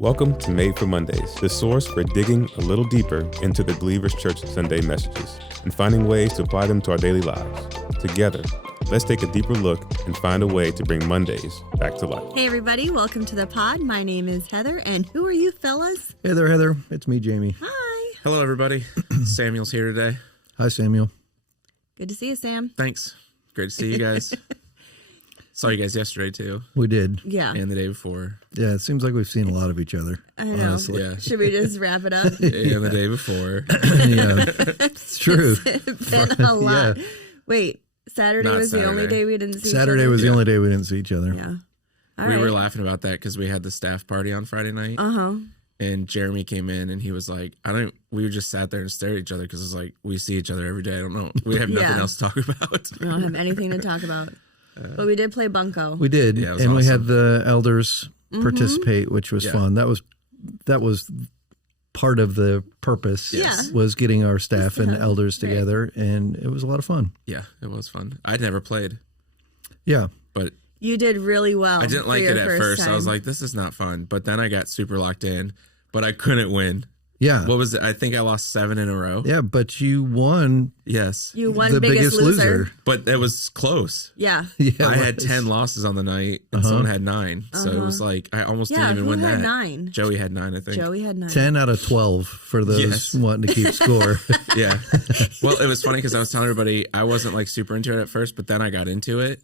Welcome to Made for Mondays, the source for digging a little deeper into the Believers Church Sunday messages and finding ways to apply them to our daily lives. Together, let's take a deeper look and find a way to bring Mondays back to life. Hey everybody, welcome to the pod. My name is Heather, and who are you fellas? Hey there, Heather. It's me, Jamey. Hi. Hello, everybody. Samuel's here today. Hi, Samuel. Good to see you, Sam. Thanks. Great to see you guys. Saw you guys yesterday, too. We did. Yeah. And the day before. Yeah, it seems like we've seen a lot of each other. I know. Honestly. Yeah. Should we just wrap it up? And the day before. Yeah, it's true. It's been a lot. Yeah. Wait, Saturday Not was the only Saturday. day we didn't see each Saturday other? was the Yeah. only day we didn't see each other. Yeah. All We right. were laughing about that because we had the staff party on Friday night. Uh-huh. And Jeremy came in and he was like, we just sat there and stared at each other because it's like, we see each other every day. I don't know. We have nothing Yeah. else to talk about. We don't have anything to talk about. But we did play Bunko. We did, Yeah, it was and we awesome. had the elders participate, which was Yeah. fun. That was part of the purpose. Yes. Was getting our staff and Yeah. elders Right. together, and it was a lot of fun. Yeah, it was fun. I'd never played, Yeah, but You did really well. I didn't for like your it at first. time. I was like, this is not fun. But then I got super locked in, but I couldn't win. yeah, What was it? I think I lost 7 in a row. yeah. But you won. Yes. You won the Biggest Loser. But it was close. Yeah. Yeah, I it had was. 10 losses on the night, and someone had 9. So it was like I almost Yeah, didn't even who win had that. 9? Joey had 9, I think. Joey had 9. 10 out of 12 for those Yes. wanting to keep score. Yeah. Well, it was funny because I was telling everybody I wasn't like super into it at first, but then I got into it,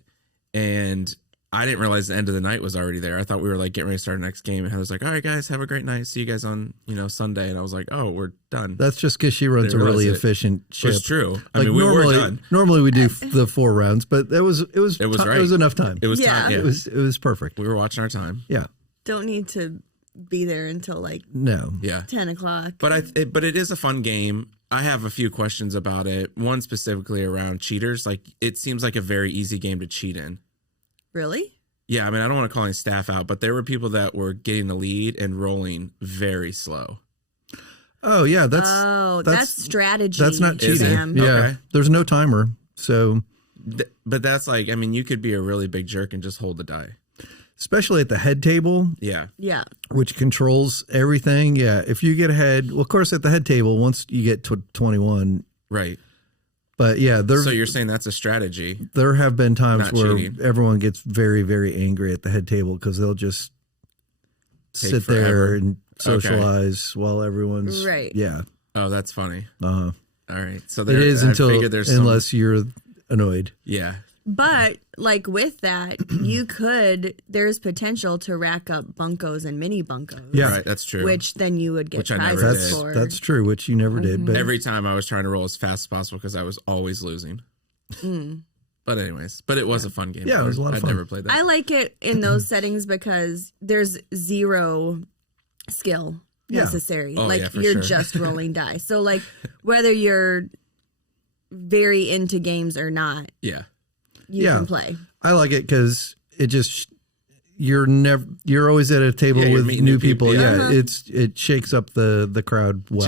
and I didn't realize the end of the night was already there. I thought we were like getting ready to start our next game, and I was like, "All right, guys, have a great night. See you guys on Sunday." And I was like, "Oh, we're done." That's just because she runs a Didn't really realize it. efficient ship. It's true. I Like mean, we normally, were done. normally we do the 4 rounds, but it was It was right. It was enough time. It was Yeah. time. Yeah. It was perfect. We were watching our time. Yeah. Don't need to be there until like No. Yeah. 10 o'clock. But it is a fun game. I have a few questions about it. One specifically around cheaters. Like, it seems like a very easy game to cheat in. Really? Yeah, I mean, I don't want to call any staff out, but there were people that were getting the lead and rolling very slow. Oh yeah, that's strategy. That's not Is cheating. it? Sam. Yeah. Okay. There's no timer. So But that's like, I mean, you could be a really big jerk and just hold the die. especially at the head table, Yeah. Yeah. which controls everything. Yeah. If you get ahead, well, of course, at the head table, once you get to 21, Right. but yeah, So you're saying that's a strategy. there have been times Not where cheating. everyone gets very, very angry at the head table because they'll just Take sit forever. there and socialize while everyone's Right. Yeah. Oh, that's funny. Uh-huh. All right. So It is I until figured there's unless you're annoyed. yeah. But like with that, there's potential to rack up bunkos and mini bunkos. Yeah. Right. That's true. Which then you would get Which I never prizes did. for. That's true, which you never did. But Every time I was trying to roll as fast as possible because I was always losing. But anyways, it was a fun game. Yeah, it was a lot of I'd fun. never played that. I like it in those settings because there's zero skill Yeah. necessary. Oh, like yeah, for you're sure. just rolling dice. So like whether you're very into games or not, yeah. you Yeah. can play. I like it because it just you're always at a table Yeah, you're with meeting new new people. people, Yeah, yeah. it shakes up the crowd well.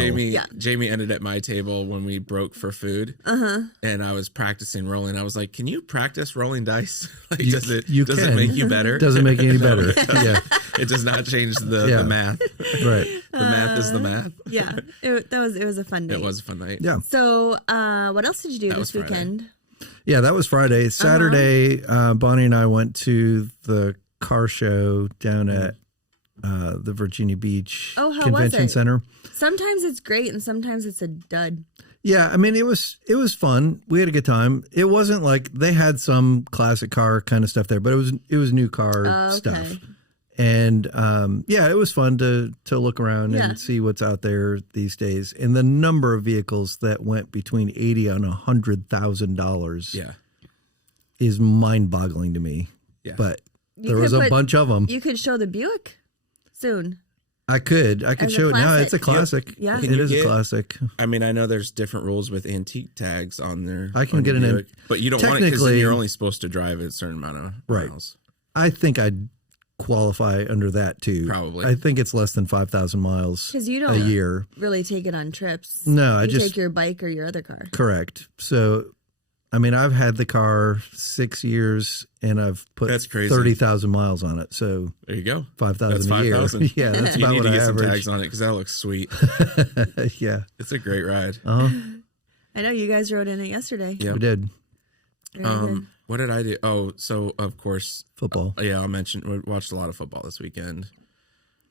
Jamie ended at my table when we broke for food. And I was practicing rolling. I was like, "Can you practice rolling dice? Like, does it can. make you better? Doesn't make you any better. Yeah, It does not change the Yeah. math. right. The math is the math. Yeah. It was a fun day. It was a fun night. Yeah, So what else did you do That this was Friday. weekend? yeah. That was Friday. Saturday, Bonnie and I went to the car show down at the Virginia Beach Oh, how was Convention it? Center. Sometimes it's great and sometimes it's a dud. Yeah, I mean it was fun. We had a good time. It wasn't like they had some classic car kind of stuff there, but it was new car Oh, okay. stuff. And yeah, it was fun to look around Yeah. and see what's out there these days. And the number of vehicles that went between $80,000 and $100,000 Yeah. is mind-boggling to me. Yeah. But You there could was a put- bunch of them. You could show the Buick soon. I could as a show it now. It's a classic. classic. Yeah. It Can you is a get- classic. I mean, I know there's different rules with antique tags on there. I can on get your an Buick, but you don't want it because technically- you're only supposed to drive a certain amount of Right. miles. I think I'd qualify under that too. Probably. I think it's less than 5,000 miles Because you a don't year. really take it on trips. No, I you just take your bike or your other car. correct. So I mean, I've had the car 6 years and I've put That's crazy. 30,000 miles on it. So There you go. 5,000 That's a year. 5,000. Yeah, that's You about need what to I get some average. tags on it because that looks sweet. Yeah. It's a great ride. Uh-huh. I know you guys rode in it yesterday. Yeah. We did. Very good. What did I do? Oh, so of course, Football. yeah, I'll mention we watched a lot of football this weekend.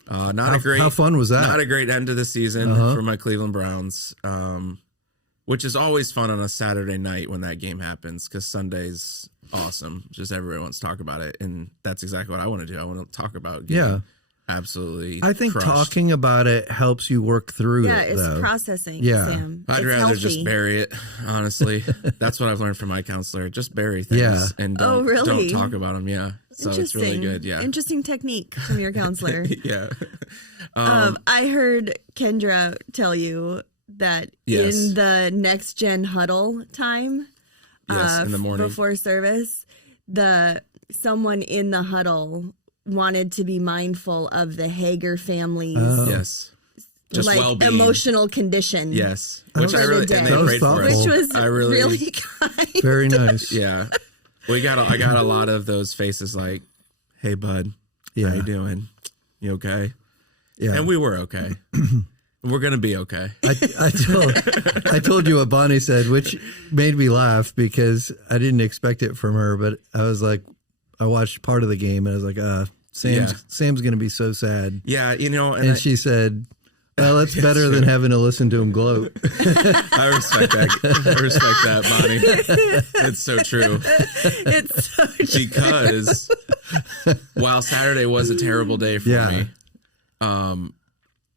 Not a great. How fun was that? Not a great end of the season for my Cleveland Browns, which is always fun on a Saturday night when that game happens because Sunday's awesome. Just everybody wants to talk about it, and that's exactly what I want to do. I want to talk about getting absolutely. I think crushed. talking about it helps you work through Yeah, it. it's though. processing, Yeah. Sam. I'd It's rather healthy. just bury it, honestly. That's what I've learned from my counselor. Just bury things Yeah. and Oh, don't really? talk about them. Yeah. So it's really good. Yeah. Interesting technique from your counselor. Yeah. I heard Kendra tell you that Yes. in the next gen huddle time, Yes, in the morning. before service, someone in the huddle wanted to be mindful of the Hager family's Yes. Just like well-being. emotional condition. Yes. That Which was I really, the and day. they That was prayed for us. Which was I really, really kind. Very nice. yeah. I got a lot of those faces like, hey, bud, Yeah. how you doing? You okay? Yeah. And we were okay. We're going to be okay. I told you what Bonnie said, which made me laugh because I didn't expect it from her. But I was like, I watched part of the game and I was like, Sam's going to be so sad. Yeah, And she said, well, it's better than having to listen to him gloat. I respect that. I respect that, Bonnie. It's so true. It's so true. Because while Saturday was a terrible day for me,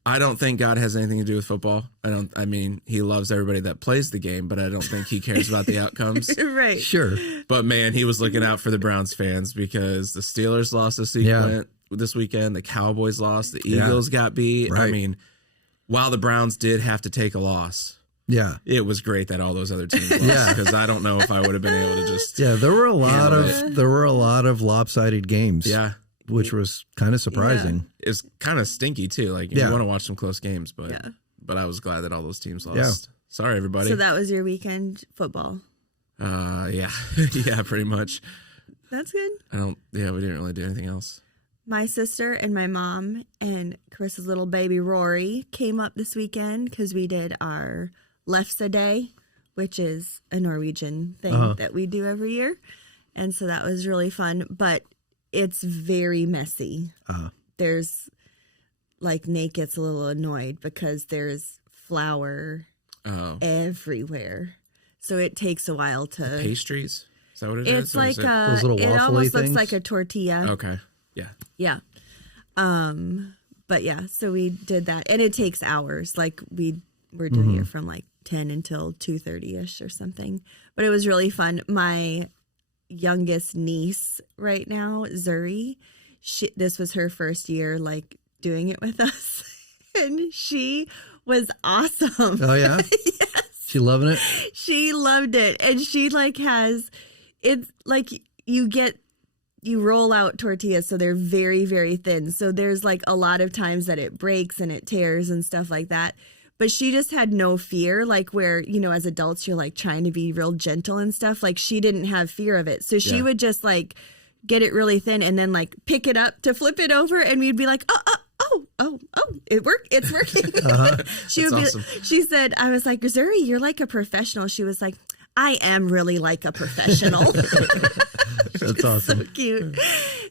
I don't think God has anything to do with football. I mean, he loves everybody that plays the game, but I don't think he cares about the outcomes. Right. Sure. But man, he was looking out for the Browns fans because the Steelers lost this weekend, the Cowboys lost, the Eagles got beat. Right. I mean, while the Browns did have to take a loss, Yeah. it was great that all those other teams lost Yeah. because I don't know if I would have been able to just Yeah. There were a Handle lot of lopsided games. yeah. Which was kind of surprising. It's kind of stinky too. Like you want to watch some close games, but I was glad that all those teams lost. Yeah. Sorry, everybody. So that was your weekend football. Yeah, yeah, pretty much. That's good. We didn't really do anything else. My sister and my mom and Chris's little baby Rory came up this weekend because we did our Lefse Day, which is a Norwegian thing that we do every year. And so that was really fun. But it's very messy. There's like Nate gets a little annoyed because there's flour everywhere. So it takes a while to Pastries? Is that what it is? It's Or like is it- Those little it waffly almost looks things? like a tortilla. Okay. Yeah. Yeah. But yeah, so we did that. And it takes hours. Like we're doing it from like 10 until 2:30ish or something. But it was really fun. My youngest niece right now, Zuri, this was her first year like doing it with us. And she was awesome. Oh, yeah? Yes. She loving it? She loved it. And she like has, it's like you roll out tortillas so they're very, very thin. So there's like a lot of times that it breaks and it tears and stuff like that. But she just had no fear, like where, as adults, you're like trying to be real gentle and stuff. Like she didn't have fear of it. So she would just like get it really thin and then like pick it up to flip it over. And we'd be like, oh, it worked. It's working. She would That's awesome. She said, I was like, Zuri, you're like a professional. She was like, I am really like a professional. That's awesome. So cute.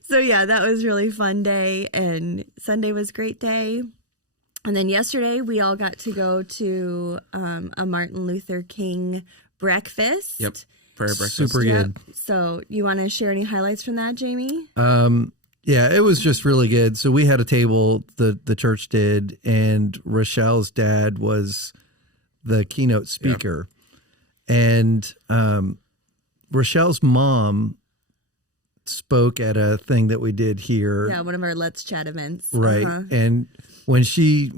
So yeah, that was really fun day. And Sunday was a great day. And then yesterday we all got to go to a Martin Luther King breakfast. Yep. Prayer breakfast. Super good. So you want to share any highlights from that, Jamey? Yeah, it was just really good. So we had a table, the church did, and Rochelle's dad was the keynote speaker. And Rochelle's mom spoke at a thing that we did here. Yeah, one of our Let's Chat events. Right. And when she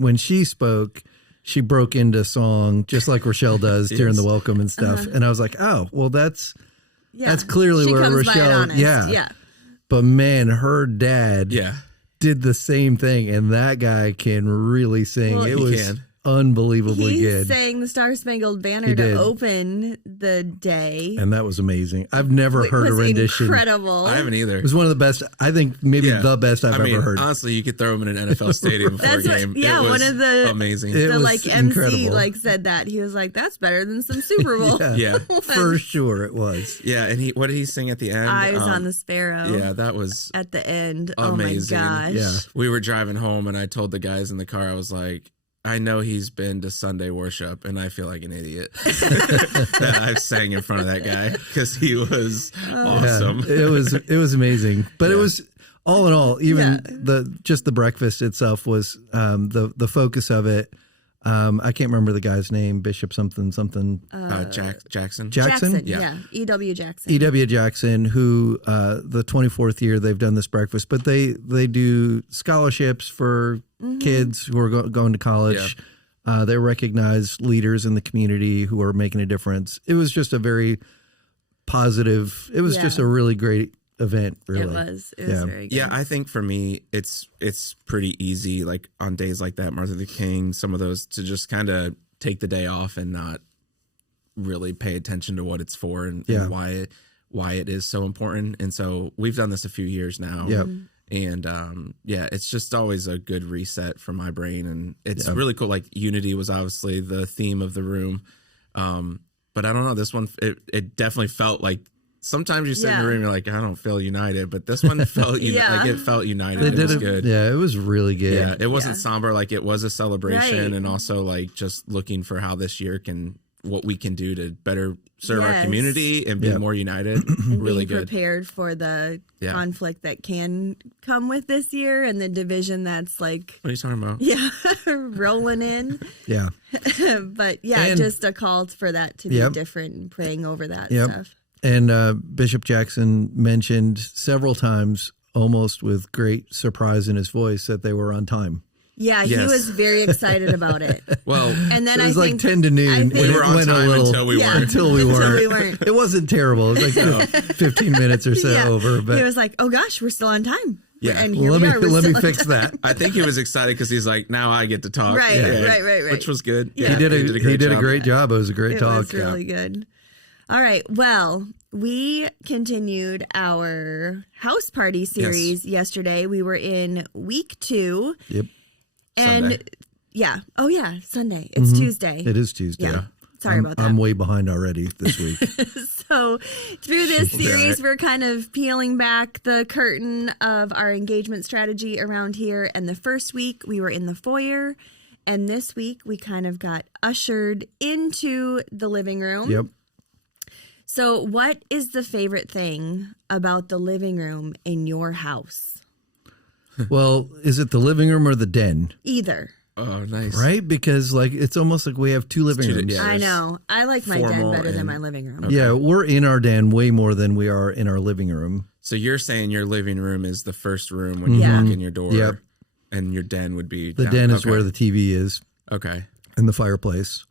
spoke, she broke into song just like Rochelle does during the welcome and stuff. And I was like, oh, well, that's clearly she where comes by it Rochelle, honest. yeah. But man, her dad Yeah. did the same thing, and that guy can really sing. Well, it he was can. unbelievably He good. sang the Star Spangled Banner He to did. open the day. And that was amazing. I've never heard a was rendition. incredible. I haven't either. It was one of the best. I think maybe the best I've ever heard. Honestly, you could throw him in an NFL stadium before a That's what- game. yeah, It was one of the- amazing. It The was like MC incredible. like said that. He was like, "That's better than some Super Bowl." Yeah. Yeah. For sure it was. Yeah, and what did he sing at the end? Eyes on the Sparrow. Yeah, that was At the end. amazing. Oh my gosh. Yeah. We were driving home, and I told the guys in the car, I was like, I know he's been to Sunday worship, and I feel like an idiot that I've sang in front of that guy because he was awesome. Yeah, it was amazing. But it was all in all, even Yeah. the breakfast itself was the focus of it. I can't remember the guy's name, Bishop something. Jackson. Jackson? Yeah. E.W. Jackson. E.W. Jackson, who the 24th year they've done this breakfast, but they do scholarships for kids who are going to college. They recognize leaders in the community who are making a difference. It was just a very positive. It was just a really great event. Really, It was very good. Yeah, I think for me, it's pretty easy. Like on days like that, Martin Luther King, some of those, to just kind of take the day off and not really pay attention to what it's for and why it is so important. And so we've done this a few years now. Yep. And it's just always a good reset for my brain, and it's really cool. Like unity was obviously the theme of the room, but I don't know, this one it definitely felt like sometimes you sit in the room and you're like, I don't feel united, but this one felt like it felt united. It was good. Yeah, it was really good. Yeah, it wasn't somber. Like it was a celebration, Right. and also like just looking for how this year what we can do to better serve our Yes. community and be more united. And Really being good. prepared for the conflict that can come with this year and the division that's like What are you talking about? rolling in. Yeah. But And- just a call for that to be different and praying over that stuff. And Bishop Jackson mentioned several times, almost with great surprise in his voice, that they were on time. Yeah, he Yes. was very excited about it. Well, And then It was I like think 10 to noon. I think- and we it were on went a time little, until we weren't. Until we Until weren't. It wasn't terrible. It was like 15 minutes or so over. But he was like, "Oh gosh, we're still on time." Yeah. and here let we me are. We're let still me on fix time. that. I think he was excited because he's like, now I get to talk. Right, right. Which was good. Yeah. He did a job. great job. It was a great It talk. was really good. All right. Well, we continued our house party series yesterday. We were in week 2. Yep. And Sunday. Oh yeah, Sunday. It's Tuesday. It is Tuesday. Yeah. Sorry about that. I'm way behind already this week. So through this be all series, right. we're kind of peeling back the curtain of our engagement strategy around here. And the first week we were in the foyer. And this week we kind of got ushered into the living room. Yep. So what is the favorite thing about the living room in your house? Well, is it the living room or the den? Either. Oh, nice. Right? Because like it's almost like we have two living two- rooms. yeah. I there's know. I like my den formal better than and- my living room. Yeah, we're in our den way more than we are in our living room. So you're saying your living room is the first room when you Yeah. walk in your door. Yep. And your den would be The down. den is Okay. where the TV is Okay. and the fireplace.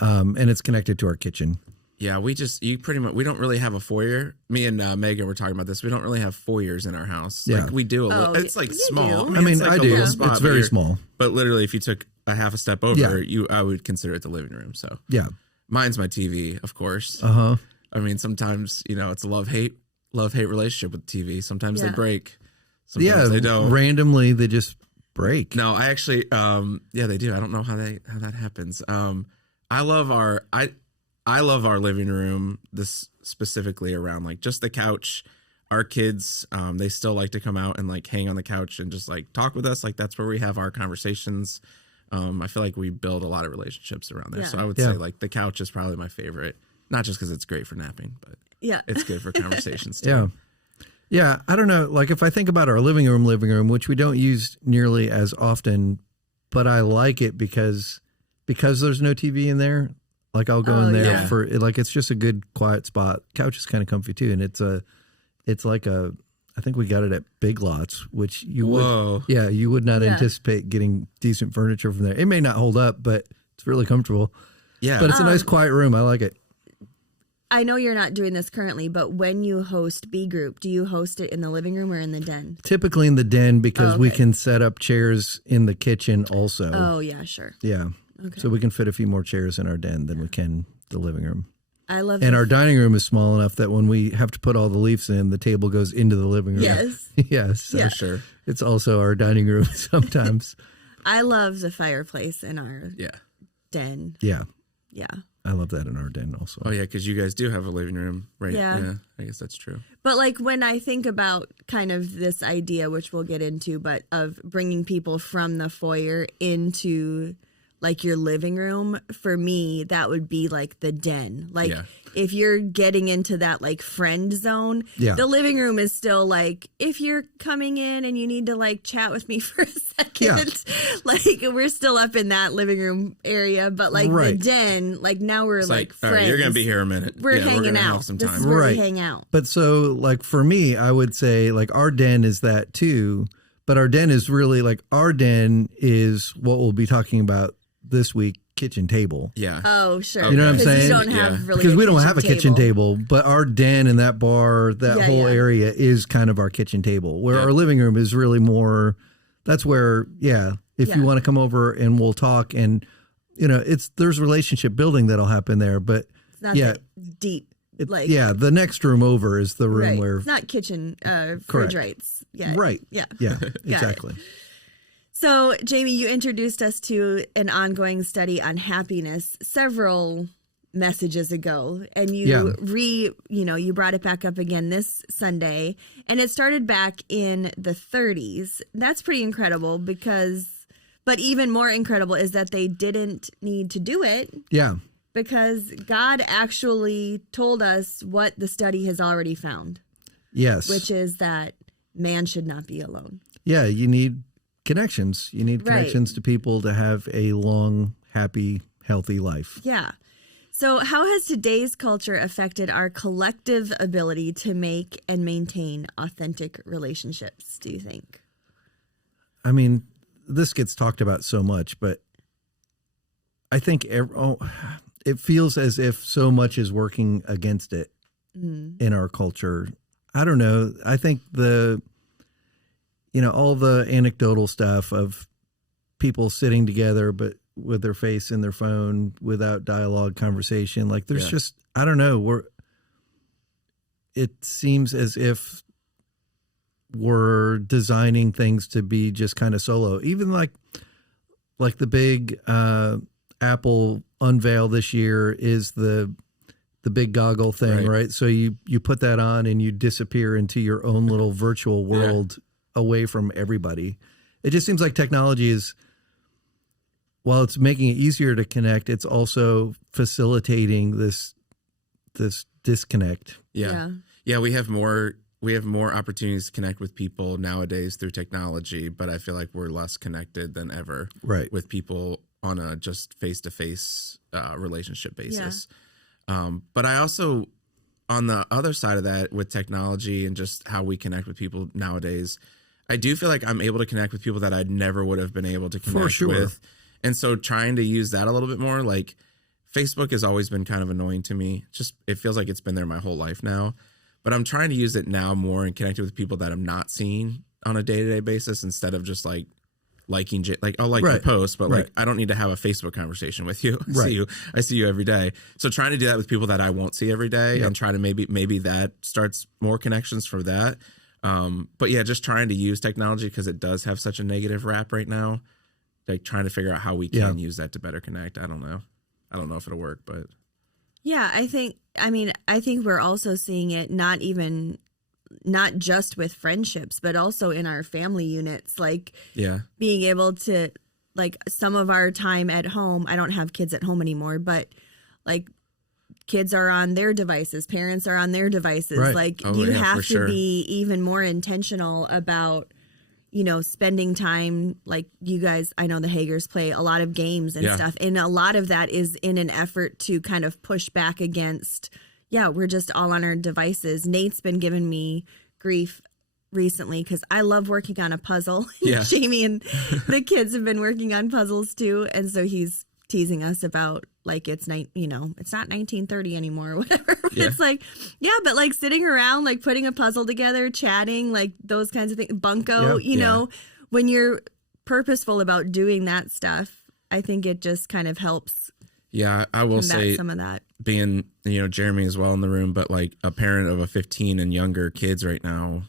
And it's connected to our kitchen. Yeah, we don't really have a foyer. Me and Megan were talking about this. We don't really have foyers in our house. Yeah. Like we do a little. Oh, It's like you small. do. I mean, it's like I a do. little spot, It's but very you're- small. But literally, if you took a half a step over, Yeah. I would consider it the living room. So Yeah. mine's my TV, of course. Uh-huh. I mean, sometimes it's a love hate relationship with TV. Sometimes they Yeah. break. Sometimes Yeah. they don't. Randomly, they just break. No, I actually, they do. I don't know how that happens. I love our living room. This specifically around like just the couch. Our kids, they still like to come out and like hang on the couch and just like talk with us. Like that's where we have our conversations. I feel like we build a lot of relationships around there. Yeah. So I would Yeah. say like the couch is probably my favorite. Not just because it's great for napping, but Yeah. it's good for conversations too. Yeah. Yeah. I don't know. Like if I think about our living room, which we don't use nearly as often, but I like it because there's no TV in there. Like I'll go in there yeah. for like, it's just a good quiet spot. Couch is kind of comfy too. And it's like I think we got it at Big Lots, which you Whoa. would not Yeah. anticipate getting decent furniture from there. It may not hold up, but it's really comfortable. Yeah. But it's a nice quiet room. I like it. I know you're not doing this currently, but when you host B group, do you host it in the living room or in the den? Typically in the den because we okay. can set up chairs in the kitchen also. Oh yeah, sure. Yeah. Okay. So we can fit a few more chairs in our den than we can the living room. I love And the- our dining room is small enough that when we have to put all the leaves in, the table goes into the living room. Yes. Yes. So Yeah. For sure. it's also our dining room sometimes. I love the fireplace in our Yeah. den. Yeah. Yeah. I love that in our den also. Oh yeah, because you guys do have a living room, right? Yeah. I guess that's true. But like when I think about kind of this idea, which we'll get into, but of bringing people from the foyer into like your living room, for me, that would be like the den. Like Yeah. if you're getting into that like friend zone, Yeah. the living room is still like, if you're coming in and you need to like chat with me for a second, like we're still up in that living room area. But like Right. the den, like now we're It's like all friends. right, you're gonna be here a minute. We're Yeah, hanging gonna out. Have some This time. is where Right. we hang out. But so, like, for me, I would say, like, our den is that too. But our den is really, like, our den is what we'll be talking about this week, kitchen table. Yeah. Oh, sure. You know what I'm Because saying? You don't have Yeah. really Because a we don't have a kitchen table, but our den and that bar, that Yeah, whole yeah. area is kind of our kitchen table. Where Yeah. our living room is really more, that's where, if Yeah. you want to come over and we'll talk and, there's relationship building that'll happen there. But It's not yeah. that deep. Like the next room over is the room right. where, It's not kitchen fridge rights. Yeah. right. Yeah. Yeah, it. exactly. So, Jamey, you introduced us to an ongoing study on happiness several messages ago, and you you brought it back up again this Sunday, and it started back in the 30s. That's pretty incredible but even more incredible is that they didn't need to do it Yeah. because God actually told us what the study has already found, Yes. which is that man should not be alone. Yeah, you need connections. You need Right. connections to people to have a long, happy, healthy life. Yeah. So, how has today's culture affected our collective ability to make and maintain authentic relationships, do you think? I mean, this gets talked about so much, but I think it feels as if so much is working against it in our culture. I don't know. I think all the anecdotal stuff of people sitting together, but with their face in their phone without dialogue, conversation, like there's just, I don't know, it seems as if we're designing things to be just kind of solo. Even like the big Apple unveil this year is the big goggle thing, right? So you put that on and you disappear into your own little virtual world away from everybody. It just seems like technology is, while it's making it easier to connect, it's also facilitating this disconnect. Yeah. We have more opportunities to connect with people nowadays through technology, but I feel like we're less connected than ever with people on a just face-to-face relationship basis. But I also, on the other side of that, with technology and just how we connect with people nowadays, I do feel like I'm able to connect with people that I never would have been able to connect with. And so trying to use that a little bit more, like Facebook has always been kind of annoying to me. Just, it feels like it's been there my whole life now. But I'm trying to use it now more and connecting with people that I'm not seeing on a day-to-day basis instead of just like liking, I'll like the post, but like I don't need to have a Facebook conversation with you. I see you every day. So trying to do that with people that I won't see every day and try to maybe that starts more connections for that. But yeah, just trying to use technology because it does have such a negative rap right now. Like trying to figure out how we can use that to better connect. I don't know if it'll work, but yeah, I think we're also seeing it not just with friendships, but also in our family units, like being able to, like, some of our time at home. I don't have kids at home anymore, but like kids are on their devices, parents are on their devices. Like you have to be even more intentional about, spending time, like you guys, I know the Hagers play a lot of games and stuff. And a lot of that is in an effort to kind of push back against, we're just all on our devices. Nate's been giving me grief recently because I love working on a puzzle. Jamey and the kids have been working on puzzles too. And so he's teasing us about like, it's not 1930 anymore or whatever. It's like, but like sitting around, like putting a puzzle together, chatting, like those kinds of things. Bunko, when you're purposeful about doing that stuff, I think it just kind of helps Yeah, I will combat say, some of that. being, Jeremy as well in the room, but like a parent of a 15 and younger kids right now,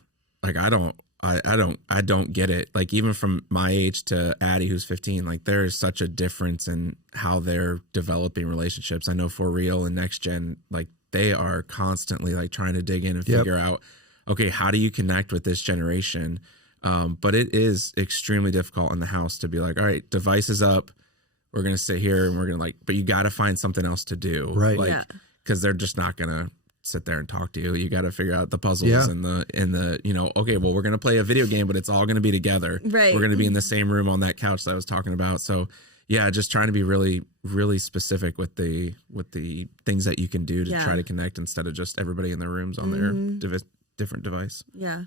like I don't get it. Like even from my age to Addie, who's 15, like there is such a difference in how they're developing relationships. I know For Real and Next Gen, like they are constantly like trying to dig in and figure out, okay, how do you connect with this generation? But it is extremely difficult in the house to be like, all right, devices up. We're going to sit here and we're going to but you got to find something else to do. Right. Like, cause they're just not going to sit there and talk to you. You got to figure out the puzzles and the, okay, well, we're going to play a video game, but it's all going to be together. Right. We're going to be in the same room on that couch that I was talking about. So yeah, just trying to be really, really specific with the things that you can do to try to connect instead of just everybody in their rooms on their different device. Yeah.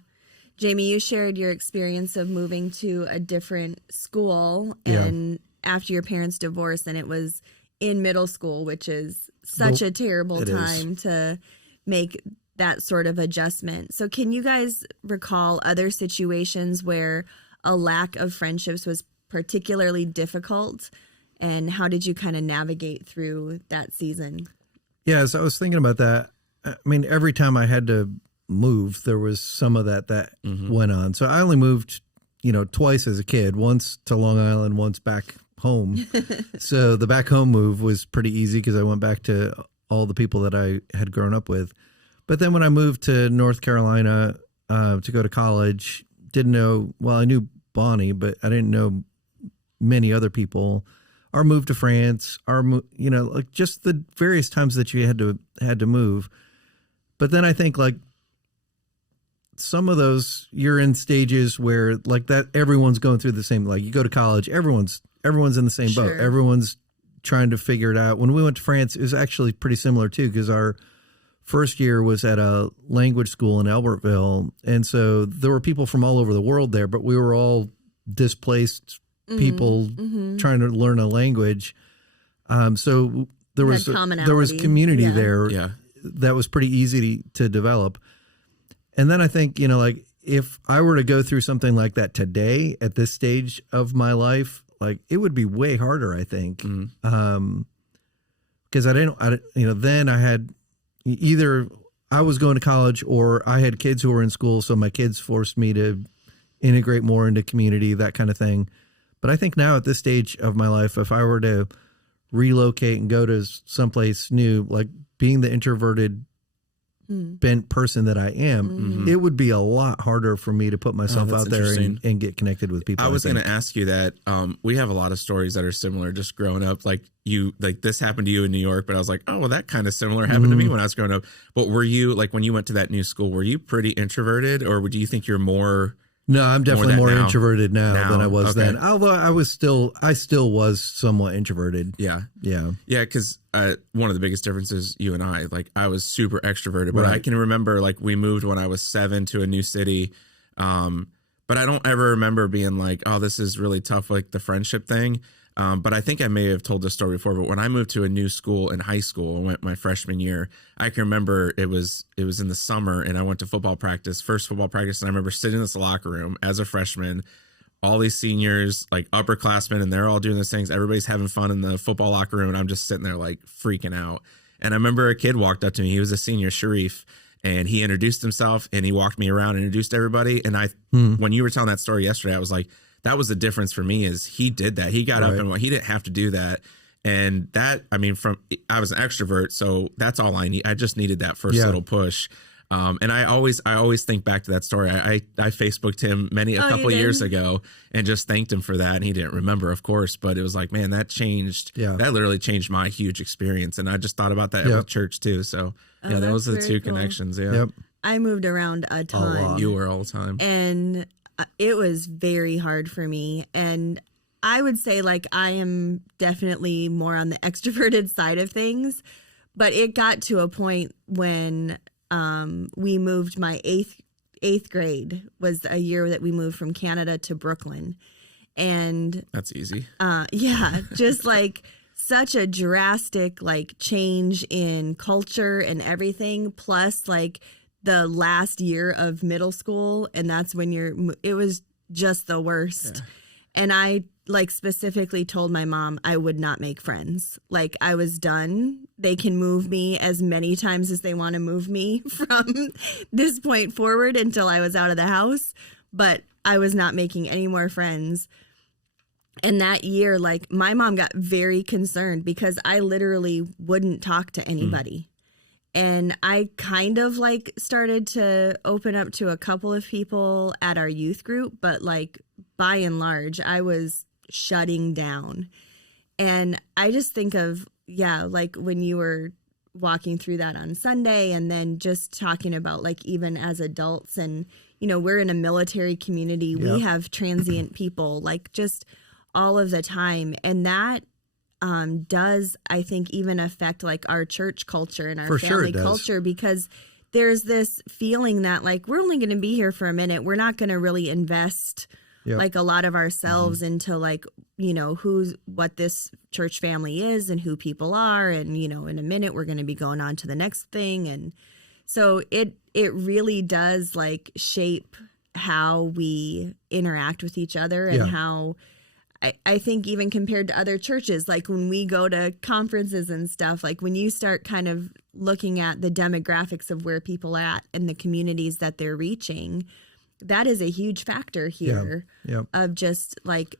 Jamey, you shared your experience of moving to a different school and after your parents' divorce, and it was in middle school, which is such a terrible time to make that sort of adjustment. So can you guys recall other situations where a lack of friendships was particularly difficult, and how did you kind of navigate through that season? Yeah, so I was thinking about that. I mean, every time I had to move, there was some of that went on. So I only moved, twice as a kid, once to Long Island, once back home. So the back home move was pretty easy because I went back to all the people that I had grown up with. But then when I moved to North Carolina to go to college, I knew Bonnie, but I didn't know many other people. Or moved to France, like just the various times that you had to move. But then I think like some of those you're in stages where like that everyone's going through the same, like you go to college, everyone's in the same boat. Everyone's trying to figure it out. When we went to France, it was actually pretty similar too, because our first year was at a language school in Albertville. And so there were people from all over the world there, but we were all displaced people trying to learn a language. So there was community there that was pretty easy to develop. And then I think, like if I were to go through something like that today at this stage of my life, like it would be way harder, I think. Because then I had either I was going to college or I had kids who were in school. So my kids forced me to integrate more into community, that kind of thing. But I think now at this stage of my life, if I were to relocate and go to someplace new, like being the introverted bent person that I am, it would be a lot harder for me to put myself out there and get connected with people. I was going to ask you that. We have a lot of stories that are similar just growing up. Like this happened to you in New York, but I was like, oh, well, that kind of similar happened to me when I was growing up. But were you, like when you went to that new school, were you pretty introverted, or do you think you're more... No, I'm definitely more introverted now than I was then. Although I still was somewhat introverted. Yeah. Because one of the biggest differences, you and I, like I was super extroverted, but I can remember like we moved when I was 7 to a new city. But I don't ever remember being like, oh, this is really tough, like the friendship thing. But I think I may have told this story before, but when I moved to a new school in high school, I went my freshman year, I can remember it was in the summer and I went to first football practice. And I remember sitting in this locker room as a freshman, all these seniors, like upperclassmen, and they're all doing these things. Everybody's having fun in the football locker room. And I'm just sitting there like freaking out. And I remember a kid walked up to me. He was a senior, Sharif. And he introduced himself and he walked me around and introduced everybody. And when you were telling that story yesterday, I was like, that was the difference for me is he did that. He got up and he didn't have to do that. And that, I mean, I was an extrovert, so that's all I need. I just needed that first little push. And I always think back to that story. I Facebooked him a couple of years ago and just thanked him for that. And he didn't remember, of course, but it was like, man, that changed. Yeah. That literally changed my huge experience. And I just thought about that with church too. So those are the two connections. Yeah. Yep. I moved around a ton. You were all the time. And it was very hard for me. And I would say like I am definitely more on the extroverted side of things. But it got to a point when we moved, my eighth grade was a year that we moved from Canada to Brooklyn. And that's easy. Just like such a drastic like change in culture and everything. Plus like the last year of middle school. And that's when it was just the worst. Yeah. And I like specifically told my mom I would not make friends. Like I was done. They can move me as many times as they want to move me from this point forward until I was out of the house. But I was not making any more friends. And that year, like my mom got very concerned because I literally wouldn't talk to anybody. And I kind of like started to open up to a couple of people at our youth group, but like by and large, I was shutting down. And I just think of, like when you were walking through that on Sunday and then just talking about like even as adults and, you know, we're in a military community. We have transient people like just all of the time. And that does, I think, even affect like our church culture and our family culture because there's this feeling that like we're only going to be here for a minute. We're not going to really invest like a lot of ourselves into like, you know, what this church family is and who people are. And, you know, in a minute, we're going to be going on to the next thing. And so it really does like shape how we interact with each other and how I think even compared to other churches, like when we go to conferences and stuff, like when you start kind of looking at the demographics of where people are at and the communities that they're reaching, that is a huge factor here of just like,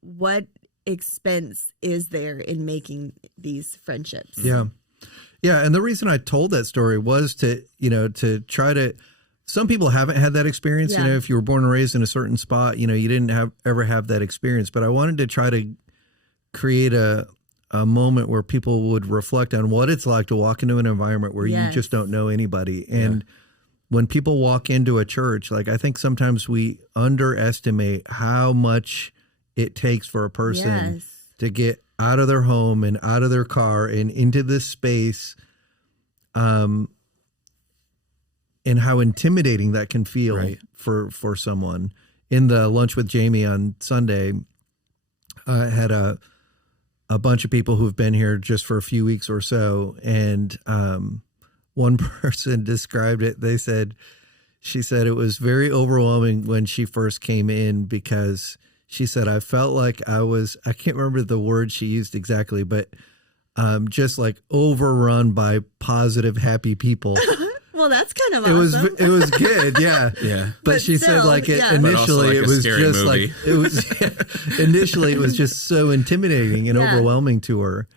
what expense is there in making these friendships? Yeah. Yeah. And the reason I told that story was to, you know, to try to, some people haven't had that experience. You know, if you were born and raised in a certain spot, you know, you didn't ever have that experience. But I wanted to try to create a moment where people would reflect on what it's like to walk into an environment where you just don't know anybody. And when people walk into a church, like I think sometimes we underestimate how much it takes for a person to get out of their home and out of their car and into this space. And how intimidating that can feel for someone. In the lunch with Jamey on Sunday, I had a bunch of people who've been here just for a few weeks or so. And one person described it. She said it was very overwhelming when she first came in because she said, I felt like I can't remember the word she used exactly, but just like overrun by positive, happy people. Well, that's kind of awesome. It was good, yeah. But she said like initially it was just like it was initially it was just so intimidating and overwhelming to her.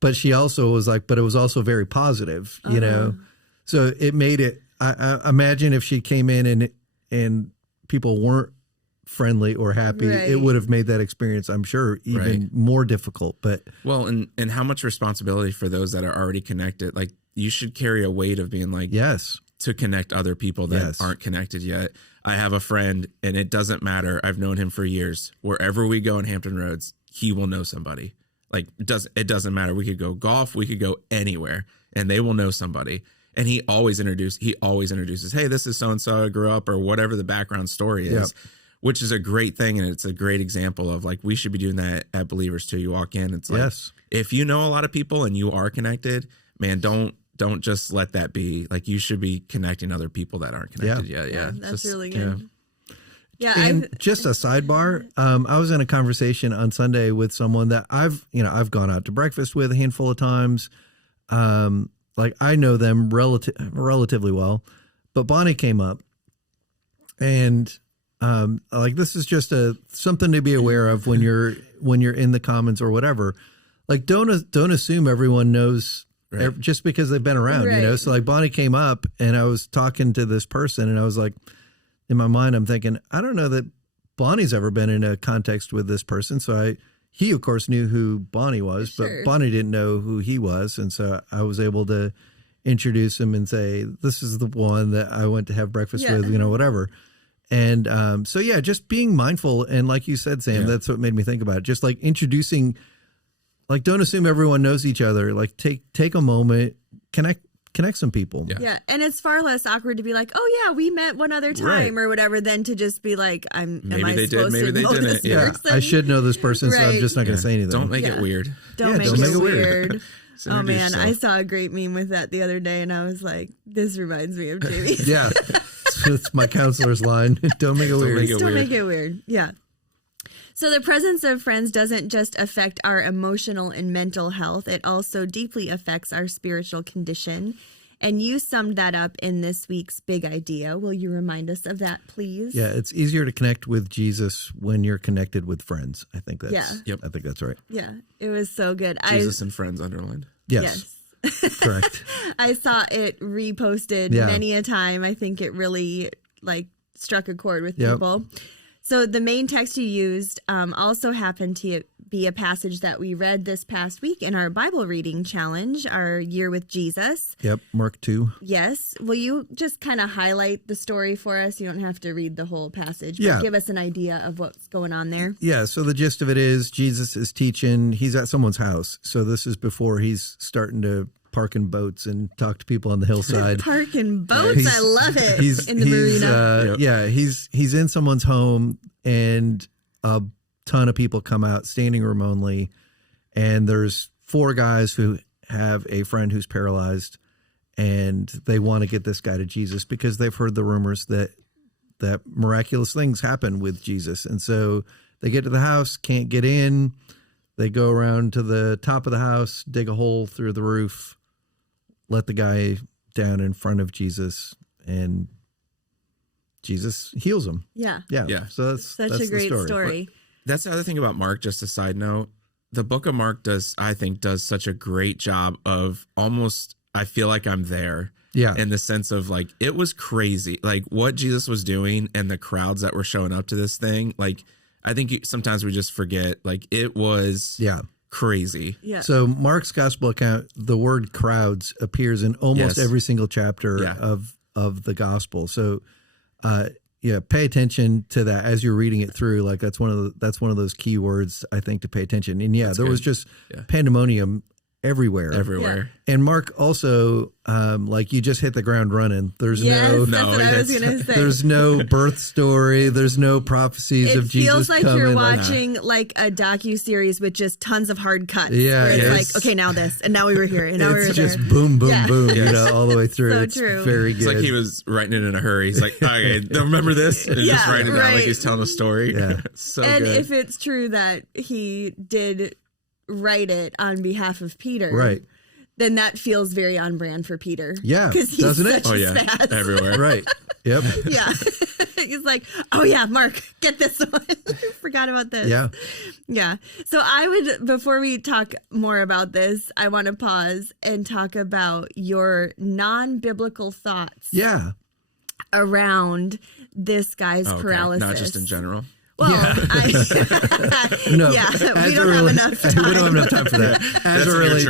But she also was like, but it was also very positive, you know. So it made it. I imagine if she came in and people weren't friendly or happy, it would have made that experience, I'm sure, even more difficult. But and how much responsibility for those that are already connected, like. You should carry a weight of being like, to connect other people that aren't connected yet. I have a friend and it doesn't matter. I've known him for years. Wherever we go in Hampton Roads, he will know somebody. Like it doesn't matter. We could go golf. We could go anywhere and they will know somebody. And he always introduces, hey, this is so-and-so I grew up or whatever the background story is, which is a great thing. And it's a great example of like, we should be doing that at Believers too. You walk in, it's like, if you know a lot of people and you are connected, man, don't just let that be. Like you should be connecting other people that aren't connected yet. Yeah. That's really good. Yeah. And just a sidebar. I was in a conversation on Sunday with someone that I've gone out to breakfast with a handful of times. Like I know them relatively well, but Bonnie came up and, like, this is just something to be aware of when you're in the Commons or whatever. Like, don't assume everyone knows just because they've been around, you know? So like Bonnie came up and I was talking to this person and I was like, in my mind, I'm thinking, I don't know that Bonnie's ever been in a context with this person. So he of course knew who Bonnie was, but Bonnie didn't know who he was. And so I was able to introduce him and say, this is the one that I went to have breakfast with, you know, whatever. And so, yeah, just being mindful. And like you said, Sam, that's what made me think about it. Just like introducing, like, don't assume everyone knows each other. Like take a moment, connect some people. Yeah. And it's far less awkward to be like, oh yeah, we met one other time or whatever, than to just be like, maybe they did, maybe they didn't. Yeah. I should know this person, so I'm just not going to say anything. Don't make it weird. Don't make it weird. Oh man, yourself. I saw a great meme with that the other day and I was like, this reminds me of Jamey. That's my counselor's line. Don't make it weird. Don't make it weird. Yeah. So the presence of friends doesn't just affect our emotional and mental health. It also deeply affects our spiritual condition. And you summed that up in this week's big idea. Will you remind us of that, please? Yeah, it's easier to connect with Jesus when you're connected with friends. I think that's I think that's right. Yeah, it was so good. Jesus and friends underlined. Yes. Correct. I saw it reposted many a time. I think it really struck a chord with people. So the main text you used also happened to be a passage that we read this past week in our Bible reading challenge, our Year with Jesus. Yep, Mark 2. Yes. Will you just kind of highlight the story for us? You don't have to read the whole passage, but give us an idea of what's going on there. Yeah, so the gist of it is Jesus is teaching. He's at someone's house. So this is before he's starting to park in boats and talk to people on the hillside. Park in boats? I love it. He's in the marina. Yeah, he's in someone's home and a ton of people come out standing room only. And there's 4 guys who have a friend who's paralyzed and they want to get this guy to Jesus because they've heard the rumors that miraculous things happen with Jesus. And so they get to the house, can't get in. They go around to the top of the house, dig a hole through the roof, let the guy down in front of Jesus, and Jesus heals him. Yeah. So that's a great story. But that's the other thing about Mark, just a side note. The book of Mark does such a great job of almost, I feel like I'm there. Yeah. In the sense of it was crazy. What Jesus was doing and the crowds that were showing up to this thing. I think sometimes we just forget, it was crazy. Yeah. So Mark's gospel account, the word crowds appears in almost every single chapter of the gospel. So, pay attention to that as you're reading it through. That's one of those key words, I think, to pay attention. And there was just pandemonium everywhere. And Mark also, you just hit the ground running. There's that's what I was gonna say. There's no birth story. There's no prophecies of Jesus. It feels like coming. You're watching a docu-series with just tons of hard cuts. Yeah, where it's okay, now this, and now we were here, and now we were there. It's just boom, boom, boom, all the way through. So it's true. Very good. It's like he was writing it in a hurry. He's like, okay, remember this? And just writing it out like he's telling a story. Yeah. So and good. if it's true that he did write it on behalf of Peter. Right. Then that feels very on brand for Peter. Yeah, because he's doesn't it? such a spaz. Everywhere. Right. Yep. Yeah. He's like, oh yeah, Mark, get this one. Forgot about this. Yeah. Yeah. So before we talk more about this, I want to pause and talk about your non-biblical thoughts. Yeah. Around this guy's paralysis. Not just in general. Well, no, we don't have enough time. We don't have enough time for that. As it relates